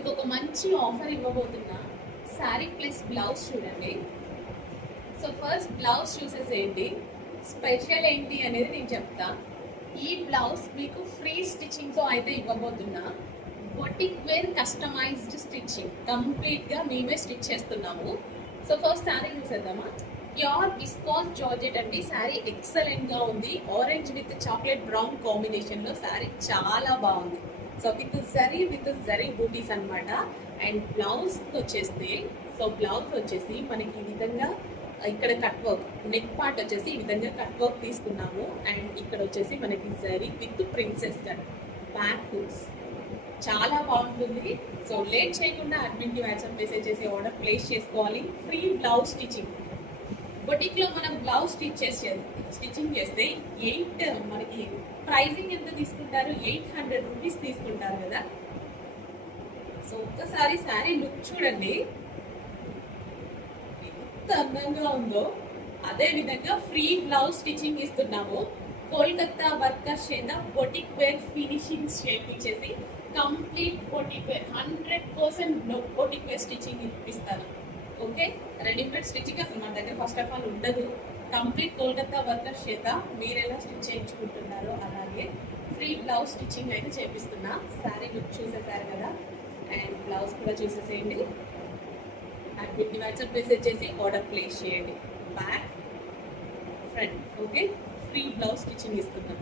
మీకు ఒక మంచి ఆఫర్ ఇవ్వబోతున్నా. శారీ ప్లస్ బ్లౌజ్ చూడండి. సో ఫస్ట్ బ్లౌజ్ చూసేసేయండి. స్పెషల్ ఏంటి అనేది నేను చెప్తా. ఈ బ్లౌజ్ మీకు ఫ్రీ స్టిచ్చింగ్తో అయితే ఇవ్వబోతున్నా. బొటిక్ వేర్ కస్టమైజ్డ్ స్టిచ్చింగ్, కంప్లీట్గా మేమే స్టిచ్ చేస్తున్నాము. సో ఫస్ట్ శారీ చూసేద్దామా. ప్యూర్ విస్కాస్ జార్జెట్ అండి. శారీ ఎక్సలెంట్గా ఉంది. ఆరెంజ్ విత్ చాక్లెట్ బ్రౌన్ కాంబినేషన్లో శారీ చాలా బాగుంది. సో విత్ జరీ బూటీస్ అనమాట. అండ్ బ్లౌజ్ వచ్చేస్తే, సో బ్లౌజ్ వచ్చేసి మనకి ఈ విధంగా ఇక్కడ కట్ వర్క్, నెక్ పార్ట్ వచ్చేసి ఈ విధంగా కట్ వర్క్ తీసుకున్నాము. అండ్ ఇక్కడ వచ్చేసి మనకి zari with princess cut, back hooks, చాలా బాగుంటుంది. సో లేట్ చేయకుండా అడ్మిన్కి వాట్సాప్ మెసేజ్ చేసి ఆర్డర్ ప్లేస్ చేసుకోవాలి. Free blouse stitching. బొటిక్లో మనం బ్లౌజ్ స్టిచ్చింగ్ చేస్తే మనకి ప్రైజింగ్ ఎంత తీసుకుంటారు? 800 రూపీస్ తీసుకుంటారు కదా. సో ఒక్కసారి శారీ లుక్ చూడండి, ఎంత అందంగా ఉందో. అదే విధంగా ఫ్రీ బ్లౌజ్ స్టిచ్చింగ్ ఇస్తున్నాము. కోల్కతా వర్కర్స్ చేత బొటిక్ వేర్ ఫినిషింగ్ చేపించేసి complete boutique wear 100% boutique wear stitching ఇప్పిస్తారు. ఓకే, రెడీమేడ్ స్టిచ్చింగ్ అసలు మన దగ్గర ఫస్ట్ ఆఫ్ ఆల్ ఉండదు. కంప్లీట్ కోల్కతా వర్కర్స్ చేత మీరు ఎలా స్టిచ్ చేయించుకుంటున్నారో అలాగే ఫ్రీ బ్లౌజ్ స్టిచ్చింగ్ అయితే చేపిస్తున్నా. శారీ లుక్ చూసేసారు కదా, అండ్ బ్లౌజ్ కూడా చూసేసేయండి. అండ్ వీటిని వాట్సాప్ మెసేజ్ చేసి ఆర్డర్ ప్లేస్ చేయండి. Back, front, okay, free blouse stitching ఇస్తున్నాం.